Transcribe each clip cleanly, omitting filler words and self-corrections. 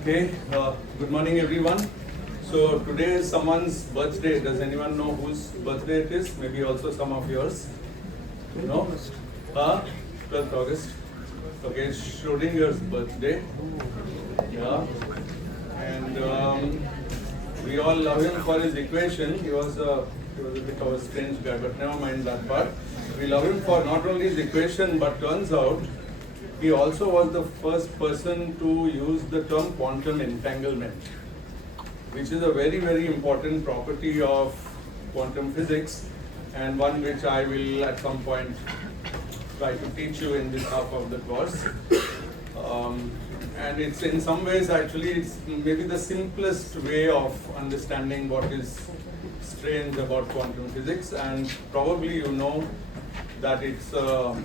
Okay, good morning everyone. So today is someone's birthday. Does anyone know whose birthday it is? Maybe also some of yours? No? 12th August. Okay, it's Schrodinger's birthday. Yeah. And we all love him for his equation. He was a bit of a strange guy, but never mind that part. We love him for not only his equation, but turns out he also was the first person to use the term quantum entanglement, which is a very, very important property of quantum physics, and one which I will at some point try to teach you in this half of the course. And it's in some ways actually it's maybe the simplest way of understanding what is strange about quantum physics, and probably you know that it's a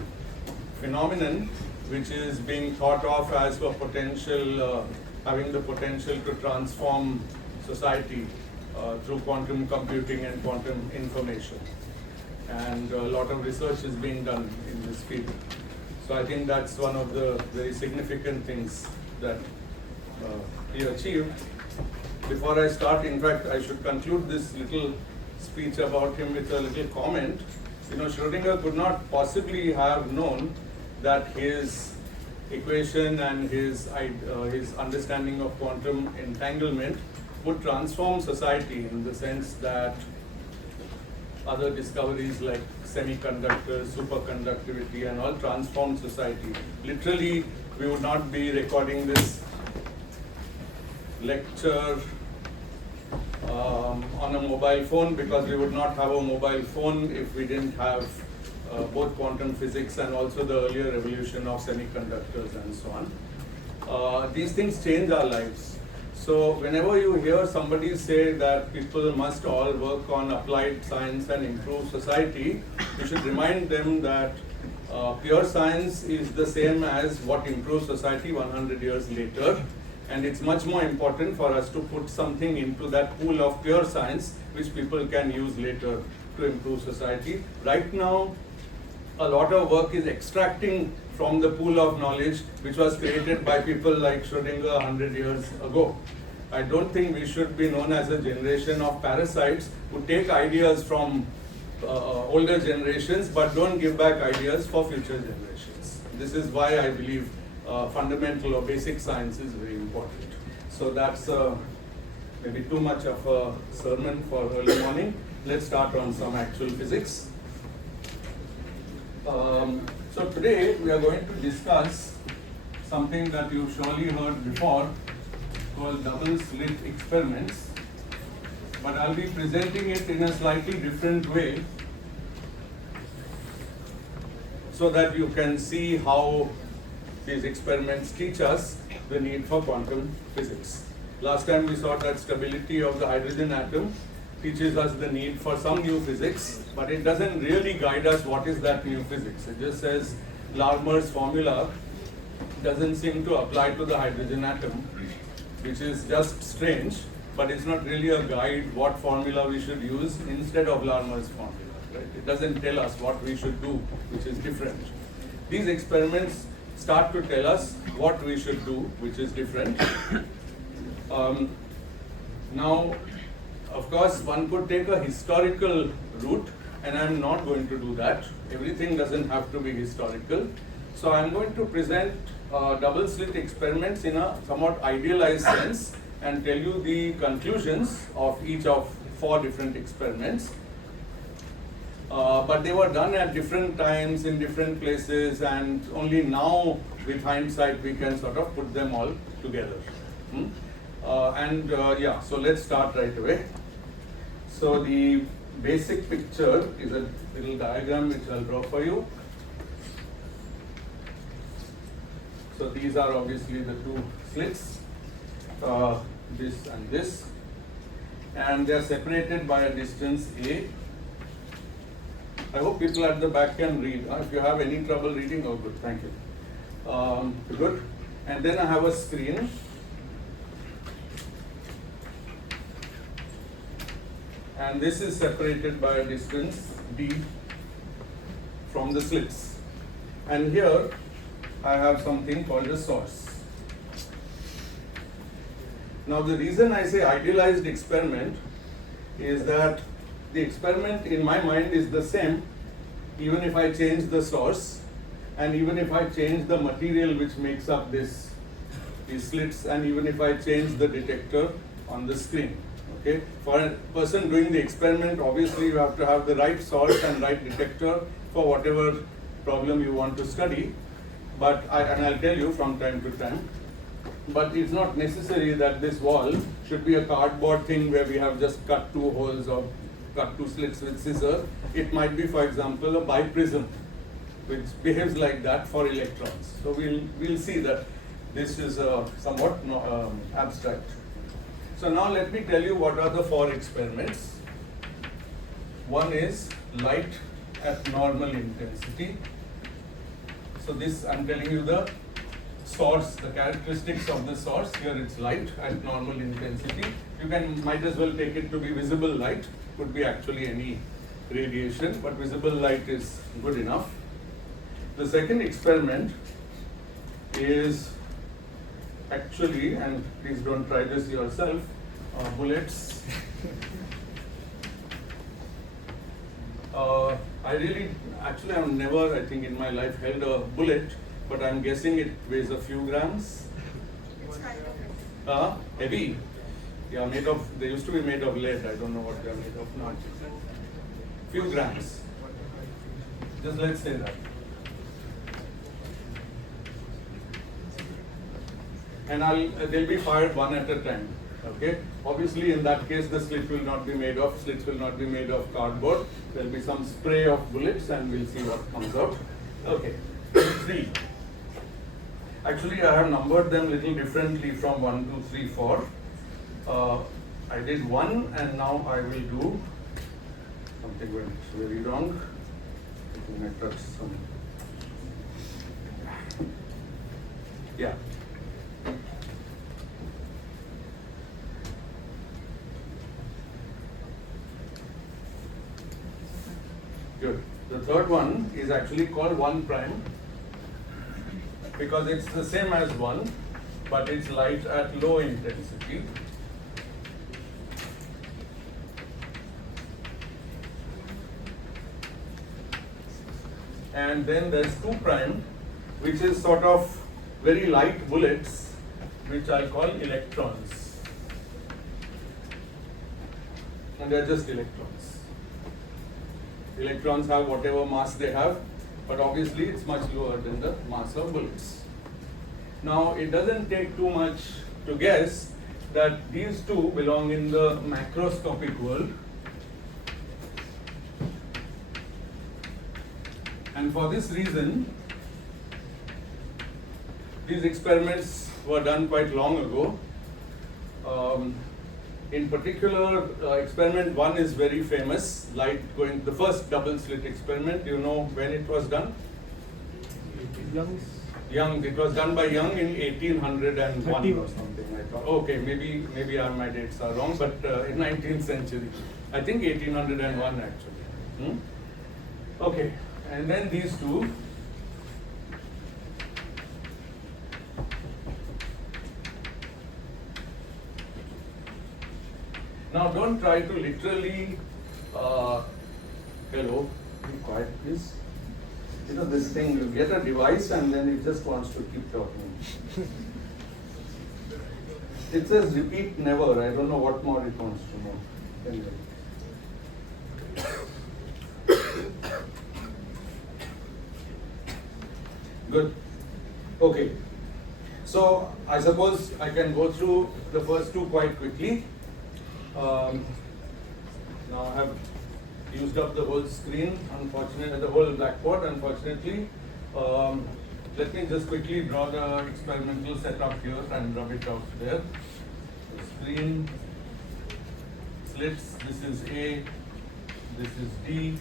phenomenon which is being thought of as a potential, having the potential to transform society through quantum computing and quantum information. And a lot of research is being done in this field. So I think that's one of the very significant things that he achieved. Before I start, in fact, I should conclude this little speech about him with a little comment. You know, Schrödinger could not possibly have known that his equation and his understanding of quantum entanglement would transform society, in the sense that other discoveries like semiconductors, superconductivity and all transformed society. Literally, we would not be recording this lecture on a mobile phone, because we would not have a mobile phone if we didn't have both quantum physics and also the earlier evolution of semiconductors and so on. These things change our lives. So whenever you hear somebody say that people must all work on applied science and improve society, you should remind them that pure science is the same as what improves society 100 years later. And it's much more important for us to put something into that pool of pure science which people can use later to improve society. Right now, a lot of work is extracting from the pool of knowledge which was created by people like Schrödinger 100 years ago. I don't think we should be known as a generation of parasites who take ideas from older generations but don't give back ideas for future generations. This is why I believe fundamental or basic science is very important. So that's maybe too much of a sermon for early morning. Let's start on some actual physics. So today we are going to discuss something that you've surely heard before, called double-slit experiments, but I'll be presenting it in a slightly different way so that you can see how these experiments teach us the need for quantum physics. Last time we saw that stability of the hydrogen atom teaches us the need for some new physics, but it doesn't really guide us what is that new physics. It just says Larmor's formula doesn't seem to apply to the hydrogen atom, which is just strange, but it's not really a guide what formula we should use instead of Larmor's formula. Right? It doesn't tell us what we should do, which is different. These experiments start to tell us what we should do, which is different. Now, of course, one could take a historical route, and I'm not going to do that. Everything doesn't have to be historical. So I'm going to present double-slit experiments in a somewhat idealized sense and tell you the conclusions of each of 4 different experiments. But they were done at different times in different places, and only now, with hindsight, we can sort of put them all together. Yeah, so let's start right away. So the basic picture is a little diagram which I'll draw for you. So these are obviously the 2 slits, this and this, and they are separated by a distance A. I hope people at the back can read. If you have any trouble reading, oh good, thank you. Good. And then I have a screen. And this is separated by a distance D from the slits. And here I have something called a source. Now the reason I say idealized experiment is that the experiment in my mind is the same even if I change the source and even if I change the material which makes up these slits and even if I change the detector on the screen. Okay? For a person doing the experiment, obviously you have to have the right source and right detector for whatever problem you want to study. But I'll tell you from time to time. But it's not necessary that this wall should be a cardboard thing where we have just cut 2 holes or cut 2 slits with scissors. It might be, for example, a biprism, which behaves like that for electrons. So we'll see that this is somewhat abstract. So now let me tell you what are the 4 experiments. One is light at normal intensity. So this, I'm telling you the source, the characteristics of the source. Here it's light at normal intensity. You might as well take it to be visible light. Could be actually any radiation, but visible light is good enough. The second experiment is actually, and please don't try this yourself, bullets. I've never, I think in my life, held a bullet, but I'm guessing it weighs a few grams. It's kind of heavy. Yeah, they used to be made of lead. I don't know what they are made of now. Few grams. Just let's say that. And they'll be fired one at a time. Okay. Obviously, in that case, the slits will not be made of cardboard. There'll be some spray of bullets, and we'll see what comes out. Okay. 3. Actually, I have numbered them little differently from 1, 2, 3, 4. I did 1, and now I will do something went very wrong. I think I touched some. Yeah. Good. The third one is actually called 1 prime because it's the same as 1, but it's light at low intensity. And then there's 2 prime, which is sort of very light bullets, which I call electrons. And they're just electrons. Electrons have whatever mass they have, but obviously it's much lower than the mass of bullets. Now, it doesn't take too much to guess that these 2 belong in the macroscopic world. And for this reason, these experiments were done quite long ago. In particular, experiment 1 is very famous, the first double-slit experiment. Do you know when it was done? Young. It was done by Young in 1801 or something. I thought. Okay, maybe my dates are wrong, but in 19th century. I think 1801 actually. Okay, and then these 2. Now, don't try to literally, hello, be quiet please. You know this thing, you get a device and then it just wants to keep talking. It says repeat never, I don't know what more it wants to know. Anyway. Good. Okay. So, I suppose I can go through the first 2 quite quickly. Now I have used up the whole screen, unfortunately, the whole blackboard, unfortunately. Let me just quickly draw the experimental setup here and rub it out there. The screen, slits, this is A, this is D,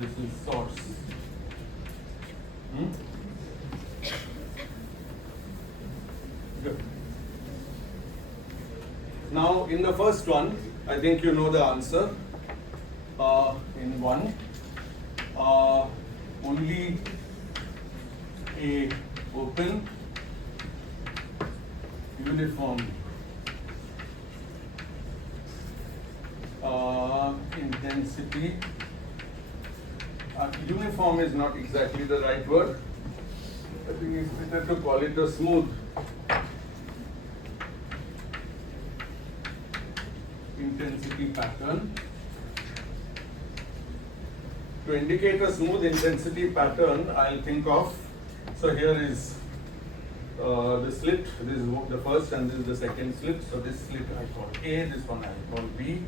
this is source. Good. Now, in the first one, I think you know the answer. In 1, only a open, uniform intensity. Uniform is not exactly the right word. I think it's better to call it a smooth intensity pattern. To indicate a smooth intensity pattern, I'll think of, so here is the slit, this is the first and this is the second slit. So this slit I call A, this one I call B.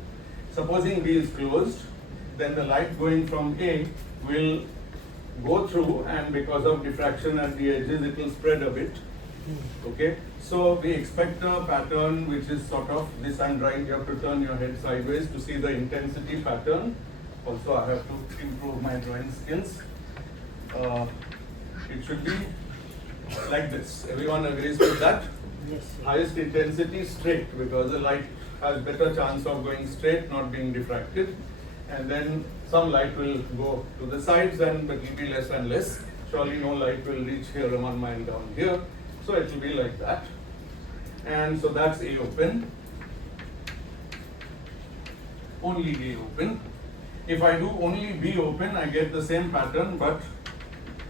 Supposing B is closed, then the light going from A will go through, and because of diffraction at the edges it will spread a bit. Okay, so we expect a pattern which is sort of this. I'm drawing, you have to turn your head sideways to see the intensity pattern. Also I have to improve my drawing skills. It should be like this. Everyone agrees with that? Yes. Highest intensity straight, because the light has better chance of going straight, not being diffracted. And then some light will go to the sides, and it will be less and less. Surely no light will reach here 1 mile down here. So it will be like that. And so that's A open. Only A open. If I do only B open, I get the same pattern but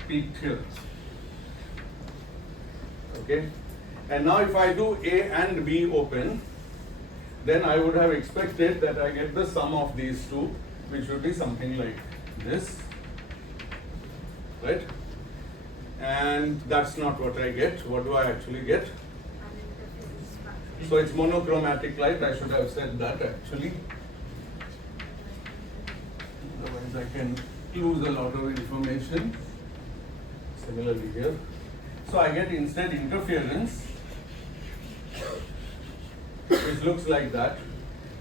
peaked here. Okay. And now if I do A and B open, then I would have expected that I get the sum of these two, which would be something like this, right? And that's not what I get. What do I actually get? So it's monochromatic light. I should have said that actually. Otherwise I can lose a lot of information. Similarly here. So I get instead interference, which looks like that.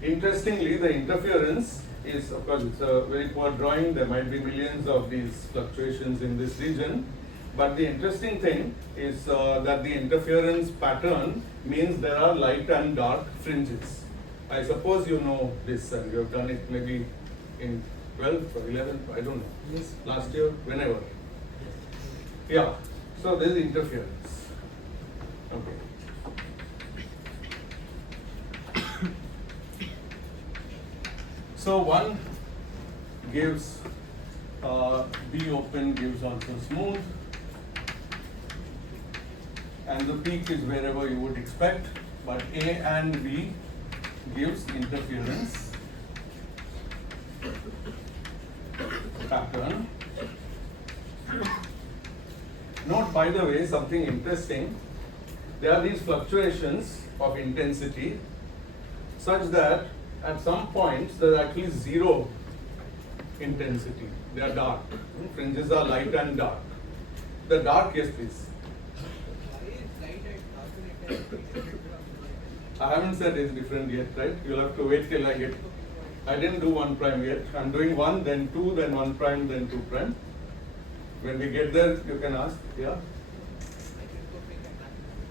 Interestingly, the interference is, of course, it's a very poor drawing. There might be millions of these fluctuations in this region. But the interesting thing is that the interference pattern means there are light and dark fringes. I suppose you know this, and you have done it maybe in 12th or 11th, I don't know. Yes. Last year, whenever. Yeah. So there is interference. Okay. So one gives B open gives also smooth, and the peak is wherever you would expect, but A and B gives interference pattern. Note, by the way, something interesting. There are these fluctuations of intensity such that at some points there is actually zero intensity. They are dark. Fringes are light and dark. The dark, yes please. I haven't said it's different yet, right? You'll have to wait till I get. I didn't do 1 prime yet. I'm doing 1, then 2, then 1 prime, then 2 prime. When we get there, you can ask. Yeah?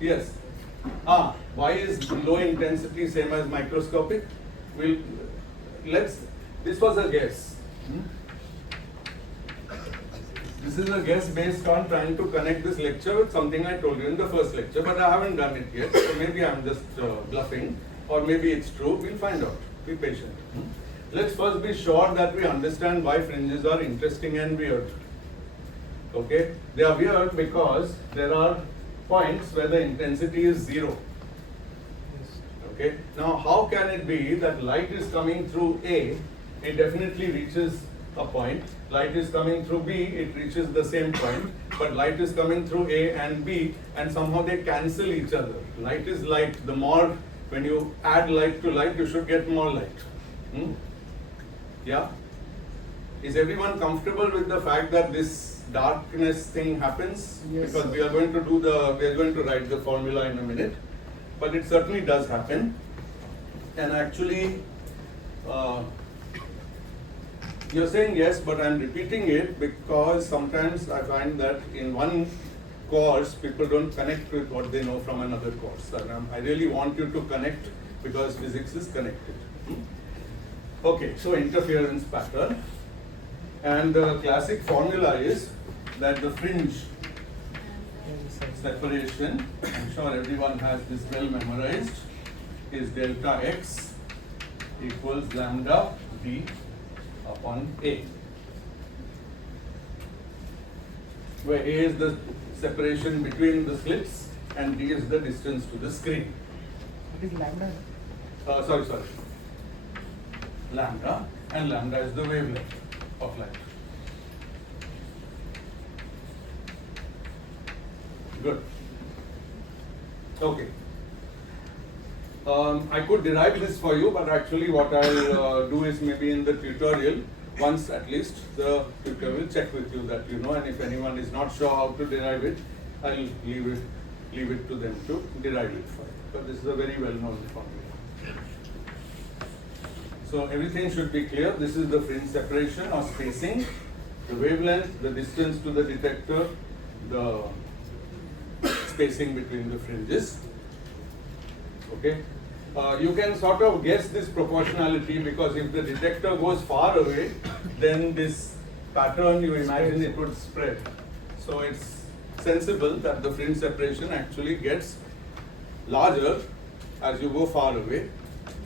Yes. Why is low intensity same as microscopic? This was a guess. This is a guess based on trying to connect this lecture with something I told you in the first lecture, but I haven't done it yet. So maybe I'm just bluffing, or maybe it's true. We'll find out. Be patient. Let's first be sure that we understand why fringes are interesting and weird. Okay? They are weird because there are points where the intensity is 0. Okay? Now, how can it be that light is coming through A, it definitely reaches a point. Light is coming through B, it reaches the same point. But light is coming through A and B, and somehow they cancel each other. Light is light. The more, when you add light to light, you should get more light. Yeah? Is everyone comfortable with the fact that this darkness thing happens? Yes. Because we are going to write the formula in a minute. But it certainly does happen. And actually, you're saying yes, but I'm repeating it because sometimes I find that in one course, people don't connect with what they know from another course. And I really want you to connect because physics is connected. Okay, so interference pattern. And the classic formula is that the fringe separation, I'm sure everyone has this well memorized, is delta x equals lambda d upon A, where A is the separation between the slits and D is the distance to the screen. What is lambda? Sorry. Lambda, and lambda is the wavelength of light. Good. Okay. I could derive this for you, but actually what I'll do is maybe in the tutorial, once at least, the tutor will check with you that you know, and if anyone is not sure how to derive it, I'll leave it to them to derive it for you. But this is a very well-known formula. So everything should be clear. This is the fringe separation or spacing, the wavelength, the distance to the detector, the spacing between the fringes. Okay. You can sort of guess this proportionality because if the detector goes far away, then this pattern you imagine it would spread. So it's sensible that the fringe separation actually gets larger as you go far away.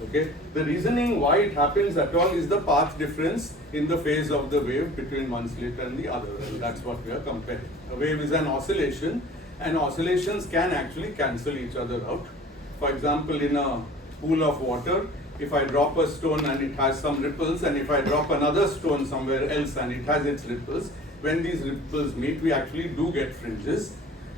Okay. The reasoning why it happens at all is the path difference in the phase of the wave between one slit and the other, and that's what we are comparing. A wave is an oscillation, and oscillations can actually cancel each other out. For example, in a pool of water, if I drop a stone and it has some ripples, and if I drop another stone somewhere else and it has its ripples, when these ripples meet, we actually do get fringes.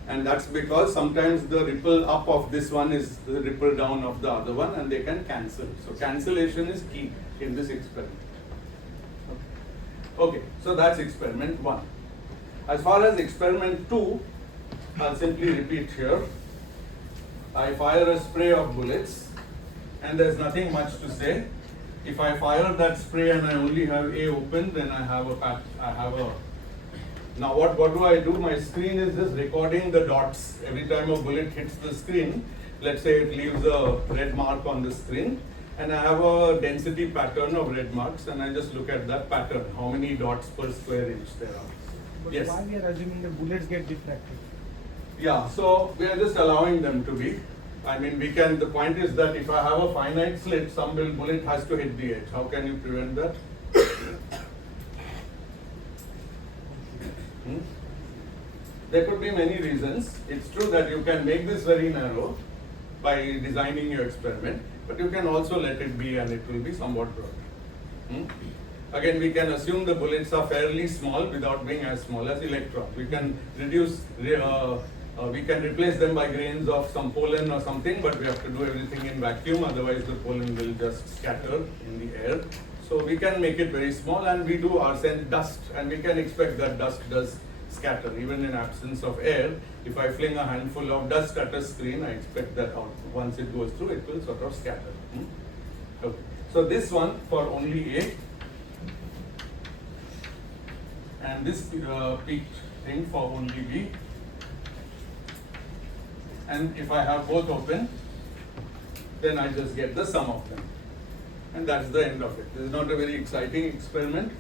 And that's because sometimes the ripple up of this one is the ripple down of the other one, and they can cancel. So cancellation is key in this experiment. Okay, so that's experiment 1. As far as experiment 2, I'll simply repeat here. I fire a spray of bullets, and there's nothing much to say. If I fire that spray and I only have A open, then I have a. Now what do I do? My screen is just recording the dots. Every time a bullet hits the screen, let's say it leaves a red mark on the screen, and I have a density pattern of red marks, and I just look at that pattern, how many dots per square inch there are. But Yes. why we are assuming the bullets get diffracted? Yeah, so we are just allowing them to be. I mean, the point is that if I have a finite slit, some bullet has to hit the edge. How can you prevent that? There could be many reasons. It's true that you can make this very narrow by designing your experiment, but you can also let it be and it will be somewhat broad. Again, we can assume the bullets are fairly small without being as small as electrons. We can we can replace them by grains of some pollen or something, but we have to do everything in vacuum, otherwise the pollen will just scatter in the air. So we can make it very small, and we do our dust, and we can expect that dust does scatter even in absence of air. If I fling a handful of dust at a screen, I expect that once it goes through, it will sort of scatter. Okay. So this one for only A, and this peaked thing for only B. And if I have both open, then I just get the sum of them. And that's the end of it. This is not a very exciting experiment.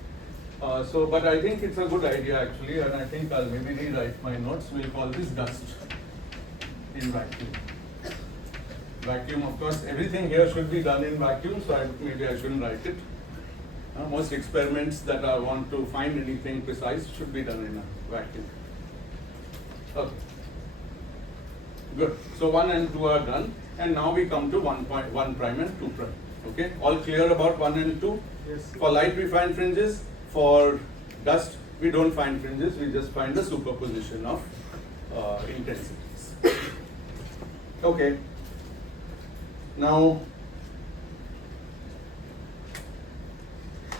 But I think it's a good idea actually, and I think I'll maybe rewrite my notes. We'll call this dust in vacuum. Vacuum, of course, everything here should be done in vacuum, so maybe I shouldn't write it. Most experiments that I want to find anything precise should be done in a vacuum. Okay. Good. So 1 and 2 are done, and now we come to 1 prime and 2 prime. Okay. All clear about 1 and 2? Yes. For light we find fringes. For dust we don't find fringes. We just find the superposition of intensities. Okay. Now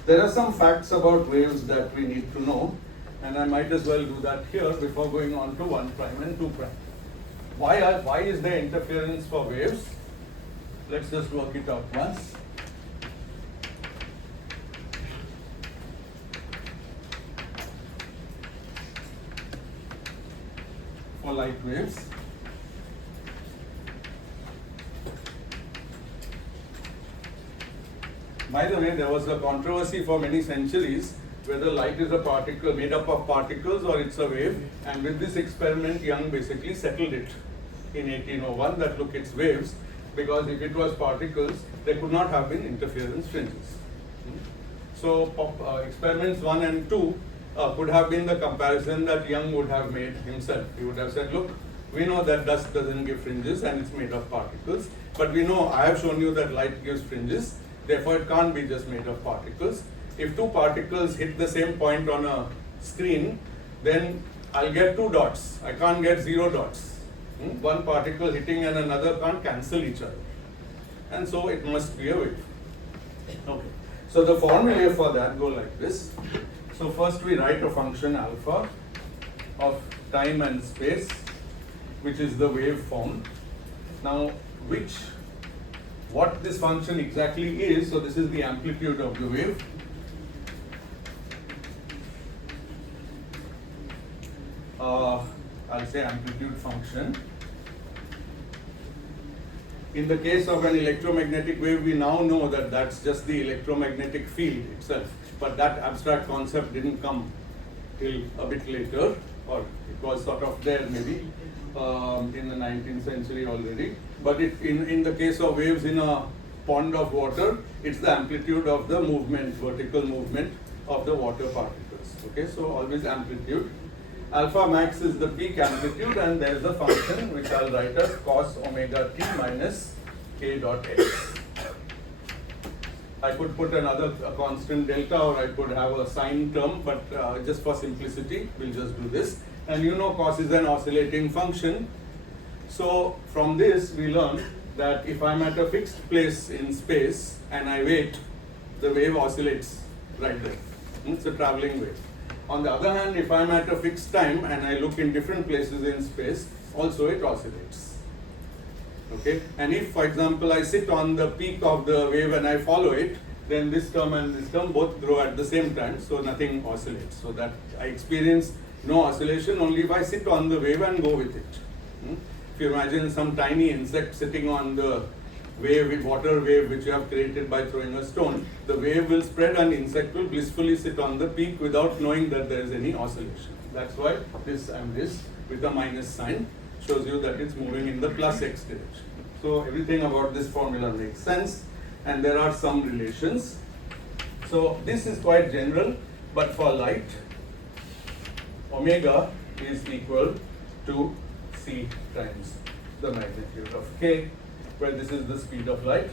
there are some facts about waves that we need to know, and I might as well do that here before going on to 1 prime and 2 prime. Why is there interference for waves? Let's just work it out once. For light waves, by the way, there was a controversy for many centuries whether light is a particle made up of particles or it's a wave, and with this experiment Young basically settled it in 1801 that look, it's waves, because if it was particles there could not have been interference fringes. So experiments 1 and 2 could have been the comparison that Young would have made himself. He would have said, look, we know that dust doesn't give fringes and it's made of particles, but we know, I have shown you that light gives fringes, therefore it can't be just made of particles. If two particles hit the same point on a screen, then I'll get 2 dots. I can't get 0 dots. One particle hitting and another can't cancel each other. And so it must be a wave. Okay. So the formulae for that go like this. So first we write a function alpha of time and space, which is the wave form. Now what this function exactly is, so this is the amplitude of the wave. I'll say amplitude function. In the case of an electromagnetic wave, we now know that that's just the electromagnetic field itself. But that abstract concept didn't come till a bit later, or it was sort of there maybe in the 19th century already. But in the case of waves in a pond of water, it's the amplitude of the movement, vertical movement of the water particles. Okay, so always amplitude. Alpha max is the peak amplitude, and there's the function which I'll write as cos omega t minus k dot x. I could put a constant delta, or I could have a sine term, but just for simplicity, we'll just do this. And you know cos is an oscillating function. So from this, we learn that if I'm at a fixed place in space and I wait, the wave oscillates right there. It's a traveling wave. On the other hand, if I'm at a fixed time and I look in different places in space, also it oscillates. Okay? And if, for example, I sit on the peak of the wave and I follow it, then this term and this term both grow at the same time, so nothing oscillates. So that I experience no oscillation only if I sit on the wave and go with it. If you imagine some tiny insect sitting on the wave, water wave which you have created by throwing a stone, the wave will spread and insect will blissfully sit on the peak without knowing that there is any oscillation. That's why this and this with a minus sign shows you that it's moving in the plus x direction. So everything about this formula makes sense, and there are some relations. So this is quite general, but for light, omega is equal to c times the magnitude of k, where this is the speed of light.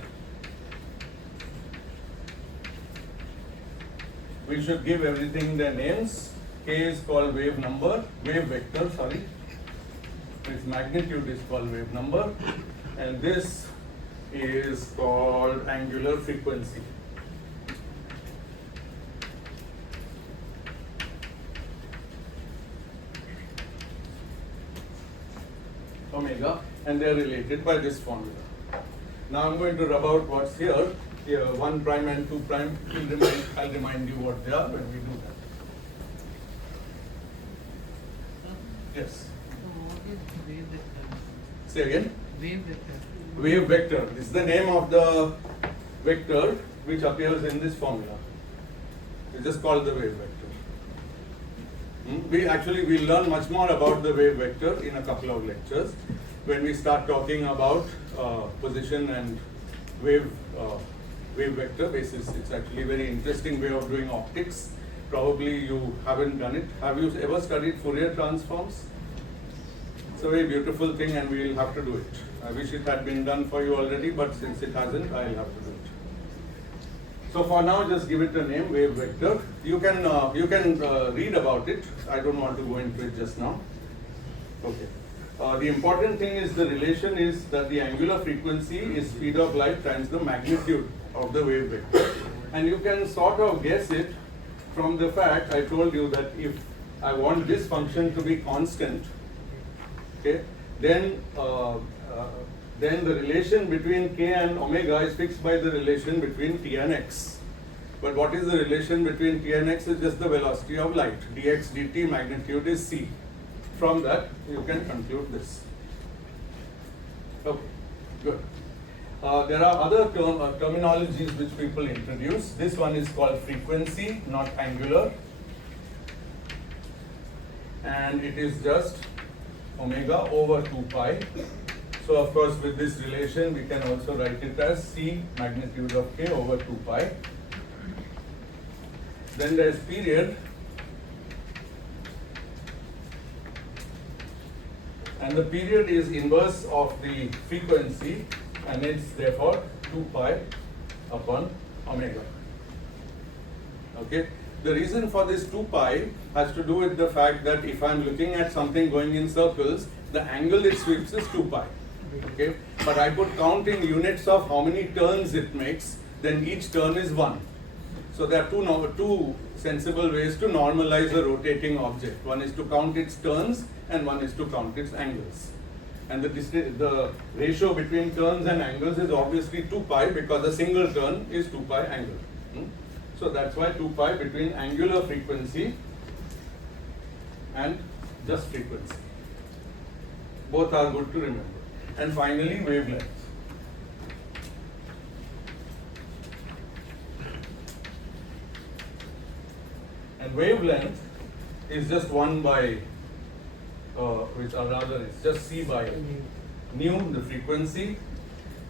We should give everything their names. K is called wave vector, sorry. Its magnitude is called wave number, and this is called angular frequency. Omega, and they are related by this formula. Now I'm going to rub out what's here. Here, 1 prime and 2 prime. I'll remind you what they are when we do that. Yes. So what is wave vector? Say again. Wave vector. Wave vector. This is the name of the vector which appears in this formula. It's just called the wave vector. We'll learn much more about the wave vector in a couple of lectures when we start talking about position and wave vector basis. It's actually a very interesting way of doing optics. Probably you haven't done it. Have you ever studied Fourier transforms? It's a very beautiful thing, and we'll have to do it. I wish it had been done for you already, but since it hasn't, I'll have to do it. So for now, just give it a name, wave vector. You can read about it. I don't want to go into it just now. Okay. The important thing is the relation is that the angular frequency is speed of light times the magnitude of the wave vector. And you can sort of guess it from the fact I told you that if I want this function to be constant, okay, then the relation between k and omega is fixed by the relation between t and x. But what is the relation between t and x is just the velocity of light. dx dt magnitude is c. From that, you can conclude this. Okay, good. There are other terminologies which people introduce. This one is called frequency, not angular. And it is just omega over 2 pi. So of course with this relation we can also write it as c magnitude of k over 2 pi. Then there's period, and the period is inverse of the frequency, and it's therefore 2 pi upon omega. Okay. The reason for this 2 pi has to do with the fact that if I'm looking at something going in circles, the angle it sweeps is 2 pi. Okay. But I could count in units of how many turns it makes, then each turn is 1. So there are two sensible ways to normalize a rotating object. One is to count its turns and one is to count its angles. And the ratio between turns and angles is obviously 2 pi because a single turn is 2 pi angle. So that's why 2 pi between angular frequency and just frequency. Both are good to remember. And finally, wavelength. And wavelength is just 1 by, which or rather it's just c by nu, the frequency.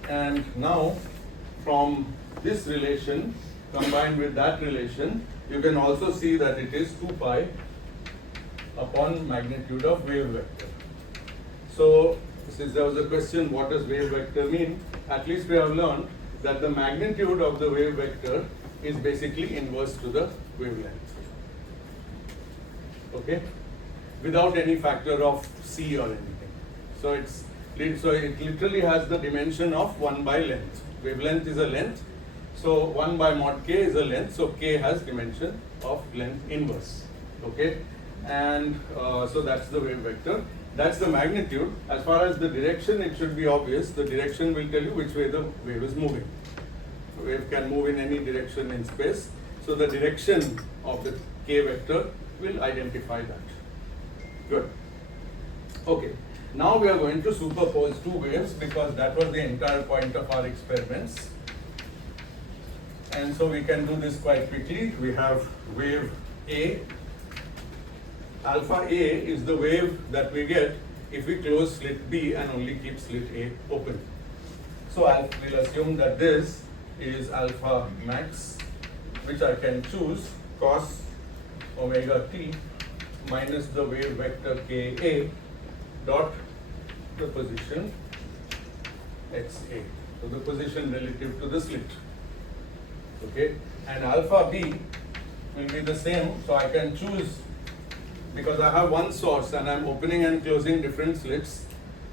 And now from this relation combined with that relation, you can also see that it is 2 pi upon magnitude of wave vector. So since there was a question, what does wave vector mean? At least we have learned that the magnitude of the wave vector is basically inverse to the wavelength. Okay, without any factor of c or anything. So it literally has the dimension of 1 by length. Wavelength is a length, so 1 by mod k is a length. So k has dimension of length inverse. Okay, and so that's the wave vector. That's the magnitude. As far as the direction, it should be obvious. The direction will tell you which way the wave is moving. The wave can move in any direction in space. So the direction of the k vector will identify that. Good. Okay. Now we are going to superpose two waves because that was the entire point of our experiments. And so we can do this quite quickly. We have wave A. Alpha A is the wave that we get if we close slit B and only keep slit A open. So we'll assume that this is alpha max, which I can choose cos omega t minus the wave vector Ka dot the position xa. So the position relative to the slit. Okay, and alpha b will be the same. So I can choose, because I have one source and I'm opening and closing different slits.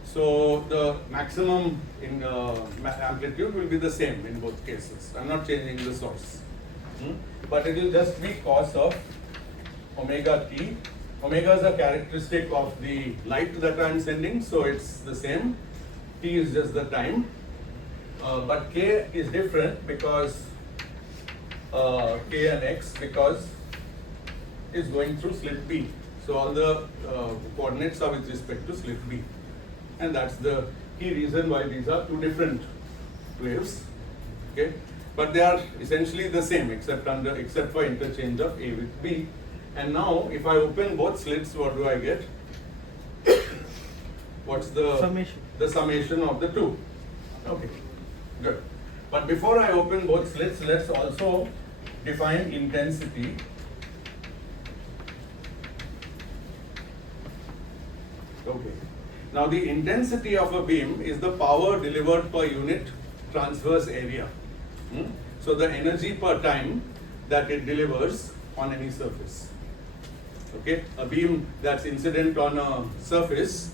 So the maximum in amplitude will be the same in both cases. I'm not changing the source. But it will just be cos of omega t. Omega is a characteristic of the light that I'm sending, so it's the same. T is just the time. But k is different because k and x, because it's going through slit B. So all the coordinates are with respect to slit B. And that's the key reason why these are two different waves. Okay? But they are essentially the same except for interchange of A with B. And now if I open both slits, what do I get? What's the Summation. The summation of the two. Okay, good. But before I open both slits, let's also define intensity. Okay. Now the intensity of a beam is the power delivered per unit transverse area. So the energy per time that it delivers on any surface. Okay, a beam that's incident on a surface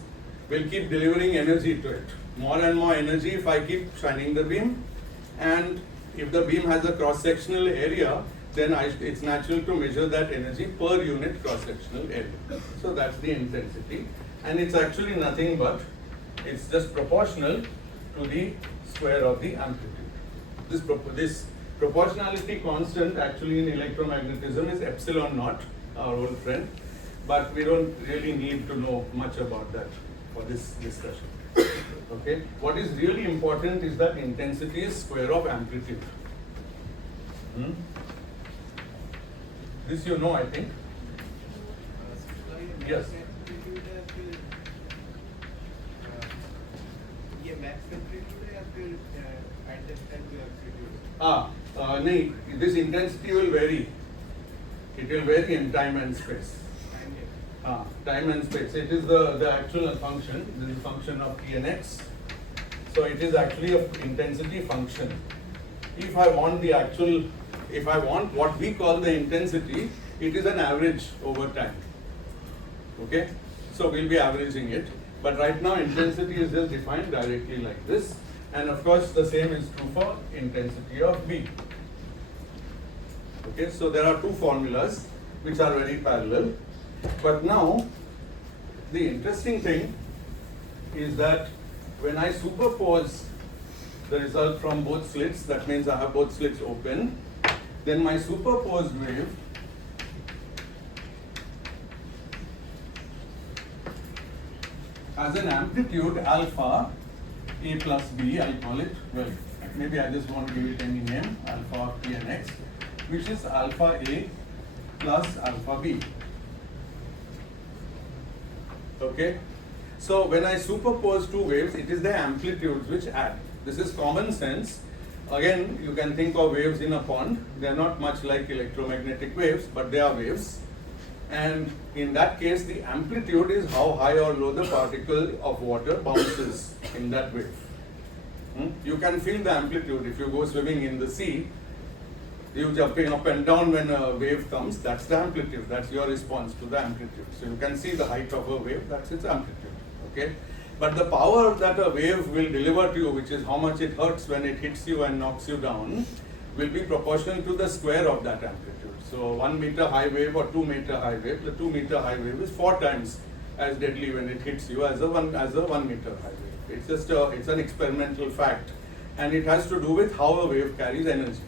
will keep delivering energy to it. More and more energy if I keep shining the beam, and if the beam has a cross-sectional area, then it's natural to measure that energy per unit cross-sectional area. So that's the intensity, and it's actually nothing but, it's just proportional to the square of the amplitude. This proportionality constant actually in electromagnetism is epsilon naught, our old friend, but we don't really need to know much about that for this discussion. Okay, what is really important is that intensity is square of amplitude. This you know, I think. Yes. ये max amplitude है या फिर at that time जो amplitude? No, this intensity will vary. It will vary in time and space. Time and space. It is the actual function. This is a function of t and x. So it is actually an intensity function. If I want what we call the intensity, it is an average over time. Okay? So we'll be averaging it. But right now intensity is just defined directly like this. And of course the same is true for intensity of B. Okay, so there are two formulas which are very parallel. But now the interesting thing is that when I superpose the result from both slits, that means I have both slits open, then my superposed wave has an amplitude alpha A plus B, I'll call it, well, maybe I just won't give it any name, alpha of T and X, which is alpha A plus alpha B. Okay? So when I superpose two waves, it is the amplitudes which add. This is common sense. Again, you can think of waves in a pond. They are not much like electromagnetic waves, but they are waves. And in that case, the amplitude is how high or low the particle of water bounces in that wave. You can feel the amplitude if you go swimming in the sea. You jumping up and down when a wave comes, that's the amplitude, that's your response to the amplitude. So you can see the height of a wave, that's its amplitude. Okay? But the power that a wave will deliver to you, which is how much it hurts when it hits you and knocks you down, will be proportional to the square of that amplitude. So 1 meter high wave or 2 meter high wave, the 2 meter high wave is 4 times as deadly when it hits you as a 1 meter high wave. It's just it's an experimental fact, and it has to do with how a wave carries energy.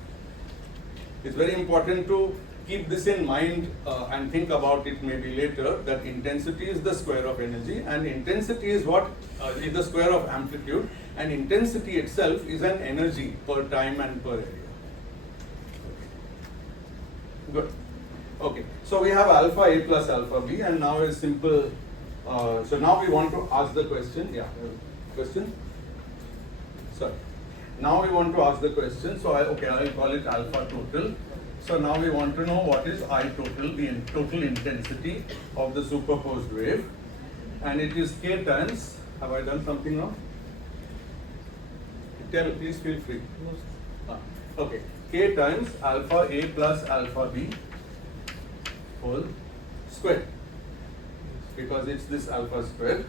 It's very important to keep this in mind and think about it maybe later, that intensity is the square of energy, and intensity is what is the square of amplitude, and intensity itself is an energy per time and per area. Good. Okay. So we have alpha A plus alpha B, and now is simple. So now we want to ask the question. Yeah. Question? Sorry. Now we want to ask the question. So I'll call it alpha total. So now we want to know what is I total, the total intensity of the superposed wave, and it is K times. Have I done something wrong? Please feel free. Okay. K times alpha A plus alpha B whole square, because it's this alpha square,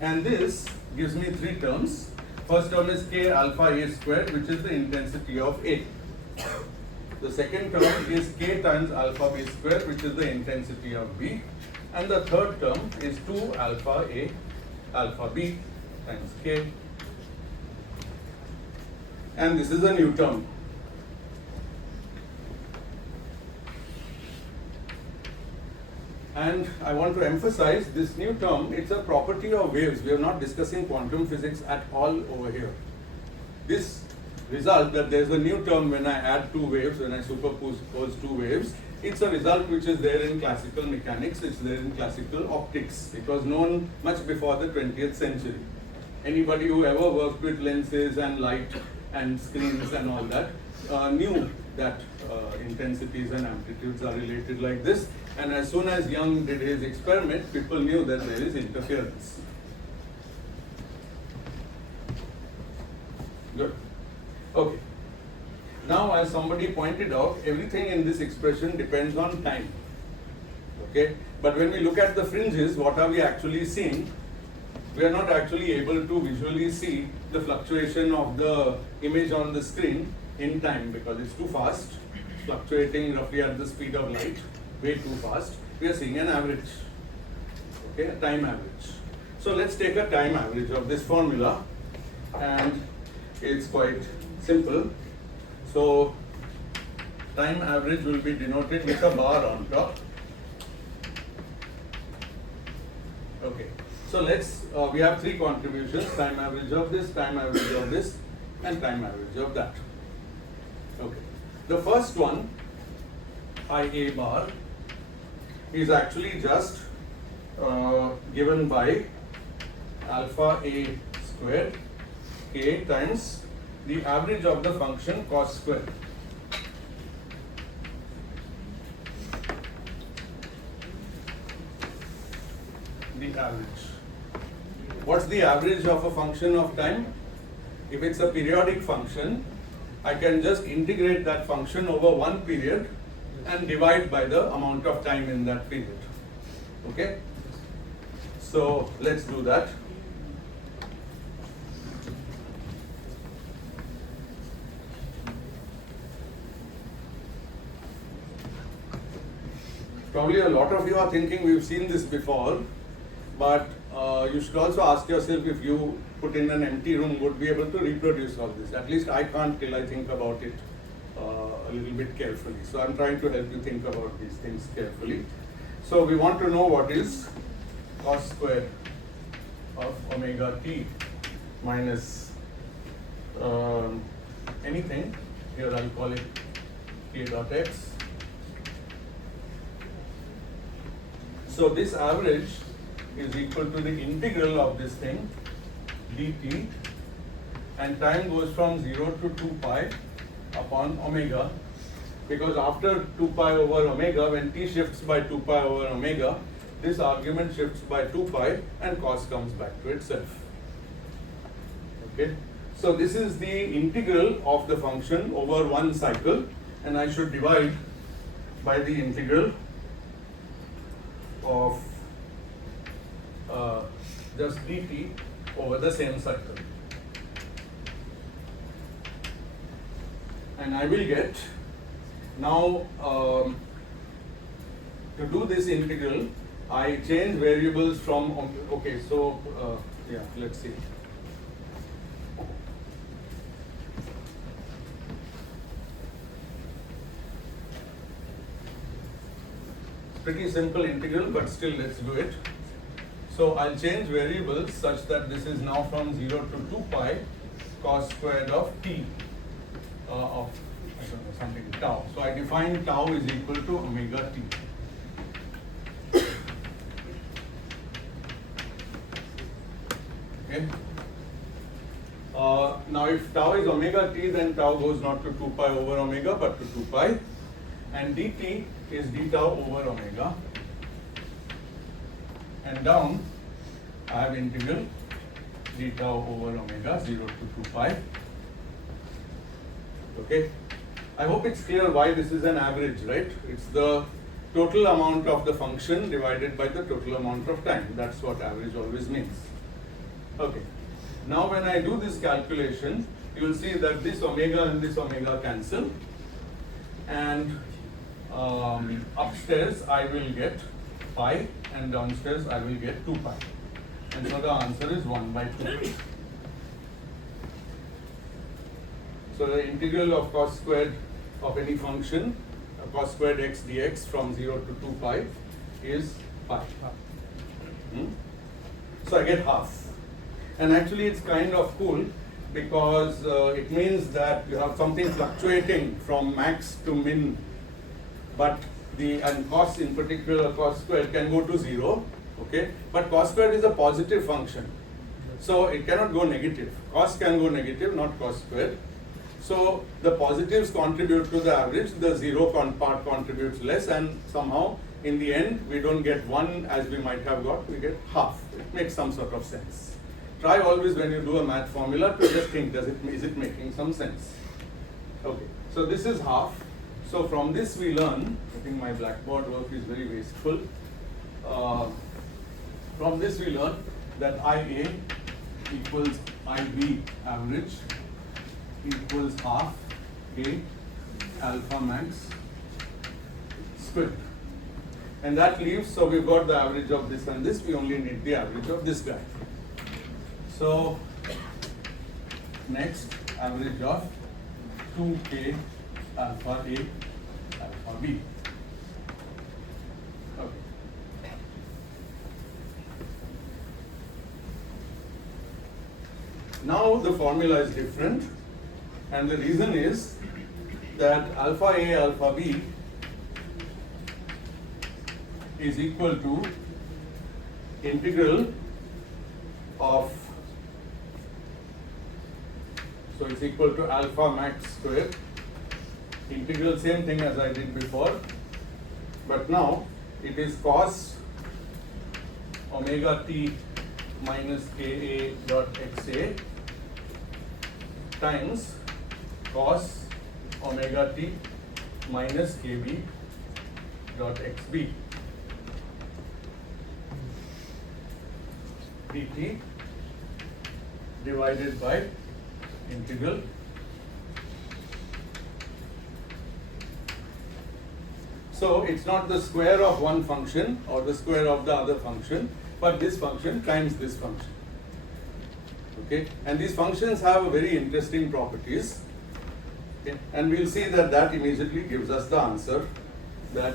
and this gives me 3 terms. First term is K alpha A squared, which is the intensity of A. The second term is K times alpha B squared, which is the intensity of B, and the third term is 2 alpha A alpha B times K, and this is a new term. And I want to emphasize this new term, it's a property of waves. We are not discussing quantum physics at all over here. This result that there's a new term when I add two waves, when I superpose two waves, it's a result which is there in classical mechanics, it's there in classical optics. It was known much before the 20th century. Anybody who ever worked with lenses and light and screens and all that knew that intensities and amplitudes are related like this. And as soon as Young did his experiment, people knew that there is interference. Good. Okay. Now, as somebody pointed out, everything in this expression depends on time. Okay. But when we look at the fringes, what are we actually seeing? We are not actually able to visually see the fluctuation of the image on the screen in time, because it's too fast, fluctuating roughly at the speed of light, way too fast. We are seeing an average, okay, a time average. So let's take a time average of this formula, and it's quite simple. So time average will be denoted with a bar on top. Okay. So we have 3 contributions: time average of this, time average of this, and time average of that. Okay. The first one, IA bar, is actually just given by alpha A squared K times the average of the function cos square. the average. What's the average of a function of time? If it's a periodic function, I can just integrate that function over one period and divide by the amount of time in that period. Okay? So let's do that. Probably a lot of you are thinking we've seen this before, but you should also ask yourself if you put in an empty room would be able to reproduce all this. At least I can't till I think about it a little bit carefully. So I'm trying to help you think about these things carefully. So we want to know what is cos square of omega t minus anything. Here I'll call it k dot x. So this average is equal to the integral of this thing dt, and time goes from 0 to 2 pi upon omega, because after 2 pi over omega, when t shifts by 2 pi over omega, this argument shifts by 2 pi and cos comes back to itself. Okay, so this is the integral of the function over one cycle, and I should divide by the integral of just dt over the same cycle. And I will get, now to do this integral, I change variables from, okay, so yeah, let's see. Pretty simple integral, but still let's do it. So I'll change variables such that this is now from 0 to 2 pi cos squared of t of I don't know, something tau. So I define tau is equal to omega t. Okay. Now if tau is omega t, then tau goes not to 2 pi over omega but to 2 pi, and dt is d tau over omega, and down I have integral d tau over omega 0 to 2 pi. Okay, I hope it's clear why this is an average, right? It's the total amount of the function divided by the total amount of time. That's what average always means. Okay, now when I do this calculation, you will see that this omega and this omega cancel, and upstairs I will get pi, and downstairs I will get 2 pi, and so the answer is 1 by 2. So the integral of cos squared of any function, cos squared x dx from 0 to 2 pi is pi. So I get half, and actually it's kind of cool because it means that you have something fluctuating from max to min, but and cos in particular, cos squared can go to 0, okay, but cos squared is a positive function, so it cannot go negative. Cos can go negative, not cos squared. So the positives contribute to the average, the 0 part contributes less, and somehow in the end we don't get 1 as we might have got, we get half. It makes some sort of sense. Try always when you do a math formula to just think, is it making some sense? Okay, so this is half. So from this we learn, I think my blackboard work is very wasteful. From this we learn that IA equals IB average equals half A alpha max squared. And that leaves, so we've got the average of this and this, we only need the average of this guy. So next, average of 2K alpha A alpha B. Okay. Now the formula is different, and the reason is that alpha A alpha B is equal to integral of, so it's equal to alpha max square, integral same thing as I did before, but now it is cos omega t minus ka dot xa times cos omega t minus kb dot xb dt divided by integral so it's not the square of one function or the square of the other function, but this function times this function. Okay, and these functions have very interesting properties. Okay, and we'll see that that immediately gives us the answer that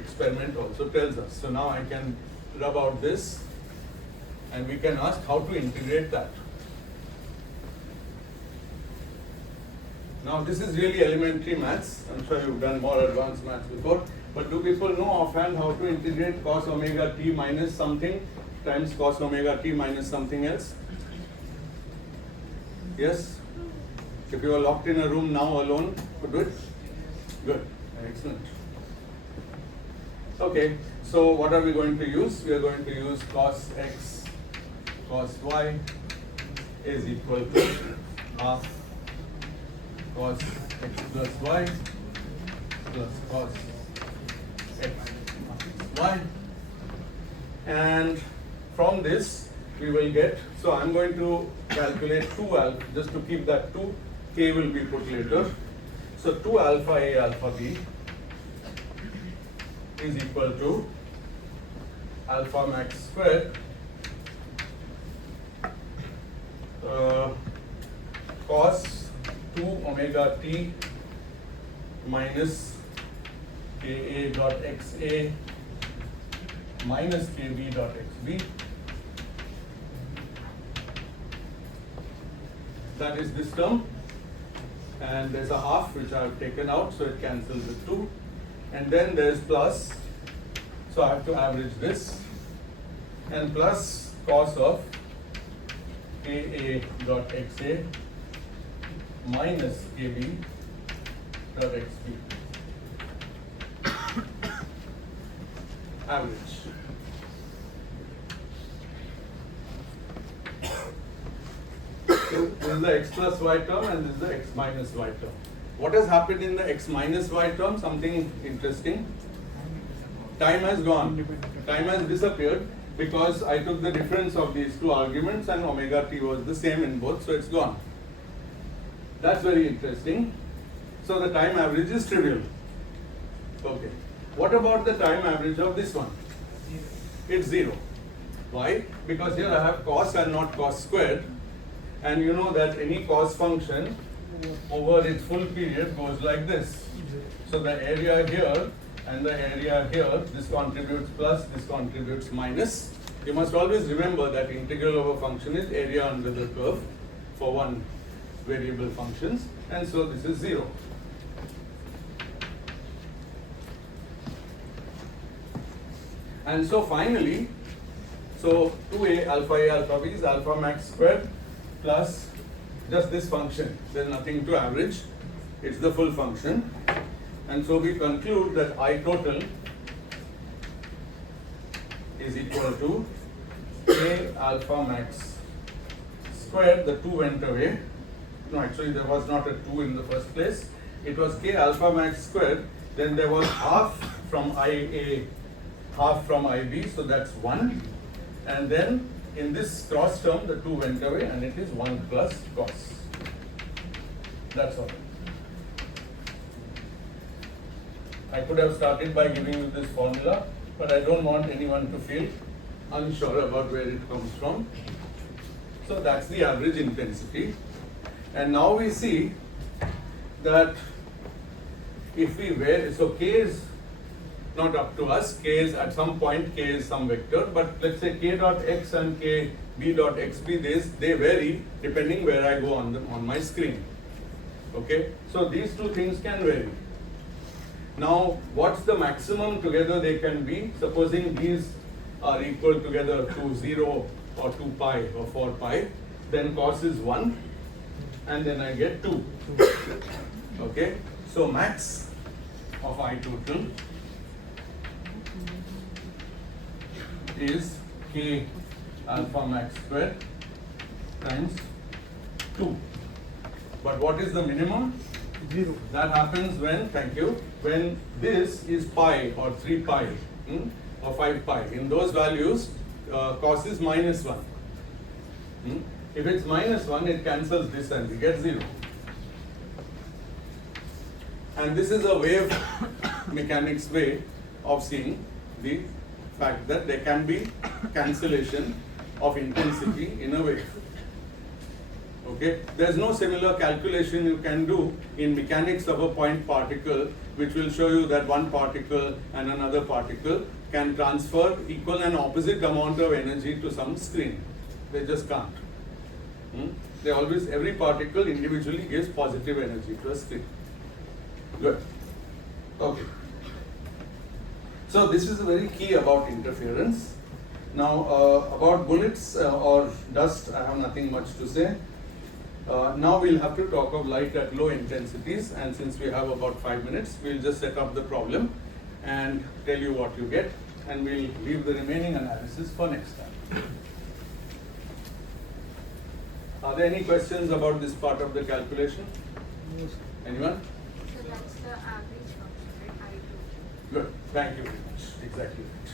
experiment also tells us. So now I can rub out this and we can ask how to integrate that. Now this is really elementary maths. I'm sure you've done more advanced maths before, but do people know offhand how to integrate cos omega t minus something times cos omega t minus something else? Yes? If you are locked in a room now alone, could do it? Good. Excellent. Okay, so what are we going to use? We are going to use cos x cos y is equal to half cos x plus y plus cos x minus y, and from this we will get, so I'm going to calculate 2 alpha, just to keep that 2, k will be put later, so 2 alpha a alpha b is equal to alpha max squared cos 2 omega t minus ka dot xa minus kb dot xb. That is this term, and there's a half which I have taken out, so it cancels with 2, and then there's plus, so I have to average this, and plus cos of ka dot xa minus kb dot xb. Average. So this is the x plus y term and this is the x minus y term. What has happened in the x minus y term? Something interesting. Time has gone. Time has disappeared because I took the difference of these two arguments and omega t was the same in both, so it's gone. That's very interesting. So the time average is trivial. Okay. What about the time average of this one? It's 0. Why? Because here I have cos and not cos squared, and you know that any cos function over its full period goes like this. So the area here and the area here, this contributes plus, this contributes minus. You must always remember that integral of a function is area under the curve for one variable functions, and so this is 0. And so finally, so 2a alpha b is alpha max squared plus just this function. There's nothing to average. It's the full function. And so we conclude that I total is equal to a alpha max squared. The 2 went away. No, actually there was not a 2 in the first place. It was k alpha max squared. Then there was half from IA, half from IB, so that's 1. And then in this cross term, the 2 went away and it is 1 plus cos. That's all. I could have started by giving you this formula, but I don't want anyone to feel unsure about where it comes from. So that's the average intensity. And now we see that if we vary, so k is not up to us, k is at some point, k is some vector, but let's say k dot x and k b dot xb, they vary depending where I go on my screen. Okay, so these two things can vary. Now, what's the maximum together they can be? Supposing these are equal together to 0 or 2 pi or 4 pi, then cos is 1 and then I get 2. Okay, so max of I total is K alpha max square times 2. But what is the minimum? 0. That happens when, thank you, when this is pi or 3 pi or 5 pi. In those values, cos is minus 1. If it's minus 1, it cancels this and we get 0. And this is a wave mechanics way of seeing the fact that there can be cancellation of intensity in a wave. Okay, there's no similar calculation you can do in mechanics of a point particle, which will show you that one particle and another particle can transfer equal and opposite amount of energy to some screen. They just can't. They always, every particle individually gives positive energy to a screen. Good. Okay. So this is very key about interference. Now about bullets or dust, I have nothing much to say. Now we'll have to talk of light at low intensities, and since we have about 5 minutes, we'll just set up the problem and tell you what you get, and we'll leave the remaining analysis for next time. Are there any questions about this part of the calculation? Anyone? So that's the average function, right? I2. Good. Thank you very much. Exactly right.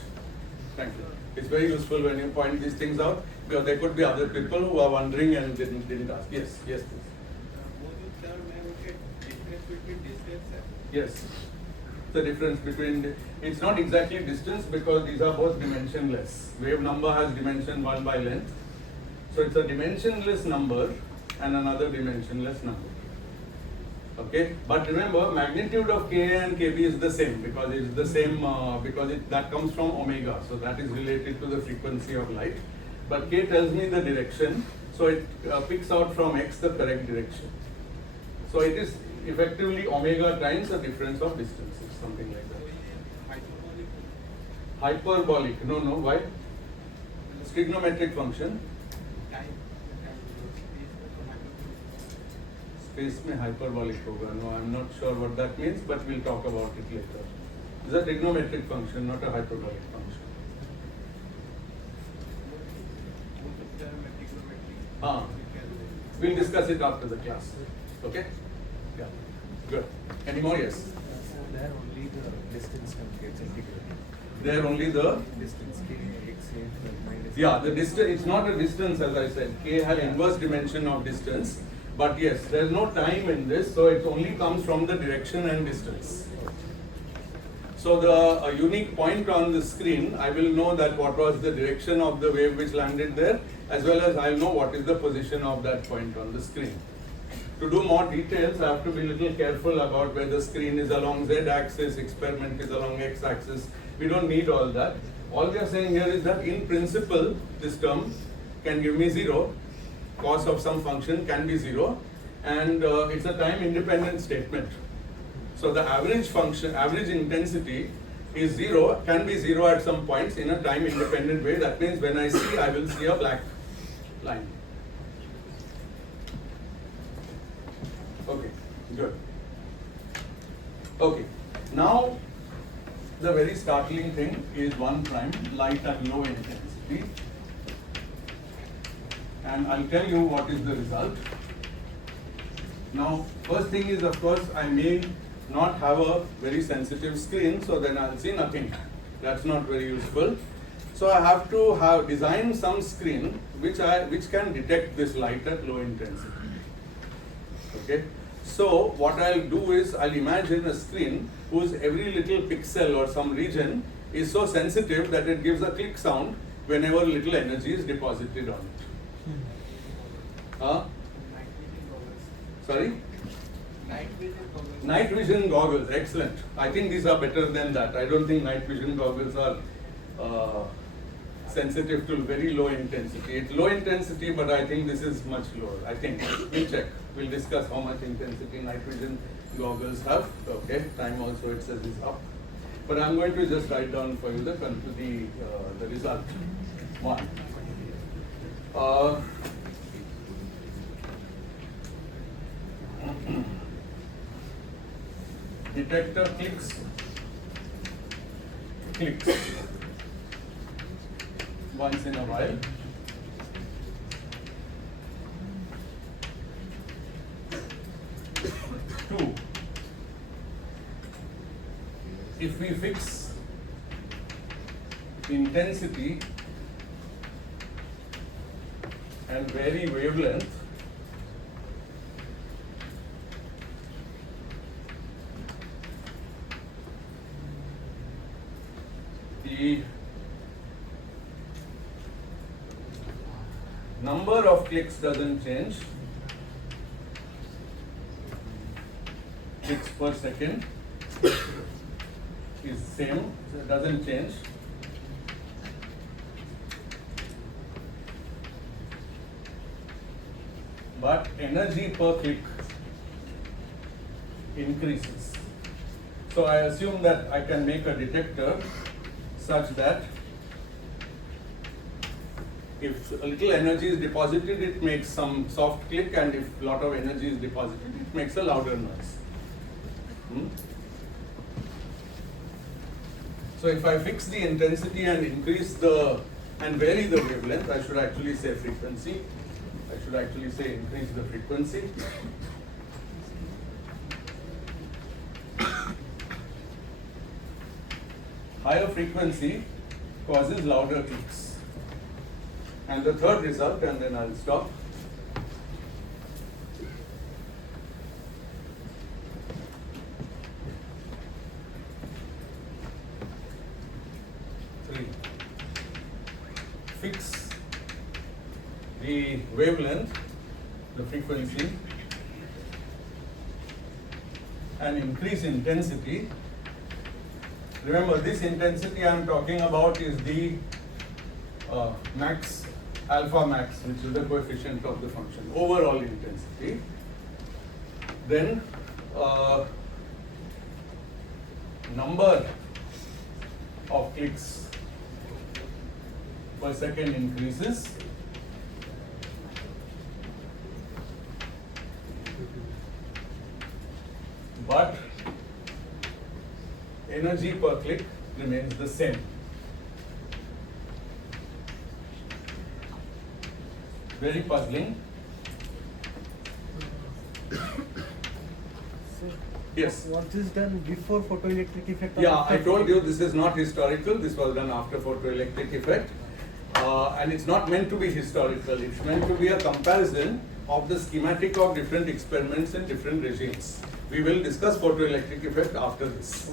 Thank you. It's very useful when you point these things out, because there could be other people who are wondering and didn't ask. Yes, yes, please. Both term have a difference between distance and Yes. The difference between, it's not exactly distance because these are both dimensionless. Wave number has dimension 1 by length. So it's a dimensionless number and another dimensionless number. Okay, but remember, magnitude of Ka and Kb is the same because it's the same that comes from omega, so that is related to the frequency of light. But K tells me the direction, so it picks out from X the correct direction. So it is effectively omega times the difference of distances, something like that. Hyperbolic? No, why? It's trigonometric function. Space में hyperbolic होगा. No, I'm not sure what that means, but we'll talk about it later. It's a trigonometric function, not a hyperbolic function. We'll discuss it after the class. Okay? Yeah. Good. Any more? Yes. There only the distance gets integrated. There only the Distance k, x, a minus. yeah, the distance. It's not a distance, as I said. K has inverse dimension of distance. But yes, there is no time in this, so it only comes from the direction and distance. So the unique point on the screen, I will know that what was the direction of the wave which landed there, as well as I will know what is the position of that point on the screen. To do more details, I have to be a little careful about whether the screen is along z-axis, experiment is along x-axis. We don't need all that. All we are saying here is that in principle, this term can give me 0. Cos of some function can be 0, and it's a time independent statement. So the average function, average intensity is 0, can be 0 at some points in a time independent way. That means when I see, I will see a black line. Okay, good. Okay, now the very startling thing is 1 prime, light at low intensity. And I'll tell you what is the result. Now, first thing is, of course, I may not have a very sensitive screen, so then I'll see nothing. That's not very useful. So I have to design some screen which can detect this light at low intensity. Okay. So what I'll do is I'll imagine a screen whose every little pixel or some region is so sensitive that it gives a click sound whenever little energy is deposited on it. Sorry? night vision goggles. Night vision goggles, excellent. I think these are better than that. I don't think night vision goggles are sensitive to very low intensity. It's low intensity, but I think this is much lower. I think. We'll check. We'll discuss how much intensity night vision goggles have. Okay, time also it says is up. But I'm going to just write down for you the result. 1. Detector clicks. once in a while. Two, if we fix intensity and vary wavelength, the number of clicks doesn't change, clicks per second is same, so it doesn't change. But energy per click increases. So I assume that I can make a detector such that if a little energy is deposited, it makes some soft click, and if a lot of energy is deposited, it makes a louder noise. So if I fix the intensity and and vary the wavelength, I should actually say frequency. I should actually say increase the frequency. Higher frequency causes louder clicks. And the third result, and then I'll stop. Three. Fix the wavelength, the frequency, and increase intensity. Remember, this intensity I am talking about is the max, alpha max, which is the coefficient of the function, overall intensity. Then number of clicks per second increases. But energy per click remains the same. Very puzzling. Yes. Was this done before photoelectric effect? or Yeah, after I told you this is not historical. This was done after photoelectric effect. And it's not meant to be historical. It's meant to be a comparison of the schematic of different experiments in different regimes. We will discuss photoelectric effect after this.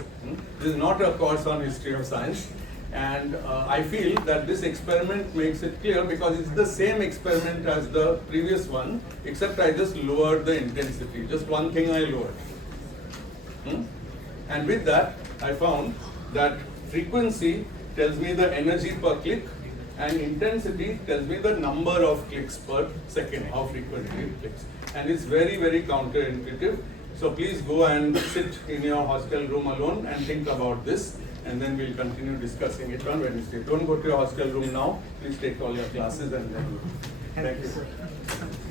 This is not a course on history of science. And I feel that this experiment makes it clear because it's the same experiment as the previous one, except I just lowered the intensity. Just one thing I lowered. And with that, I found that frequency tells me the energy per click, and intensity tells me the number of clicks per second, how frequently it clicks. And it's very, very counterintuitive. So please go and sit in your hostel room alone and think about this, and then we'll continue discussing it on Wednesday. Don't go to your hostel room now. Please take all your classes and then. Thank you.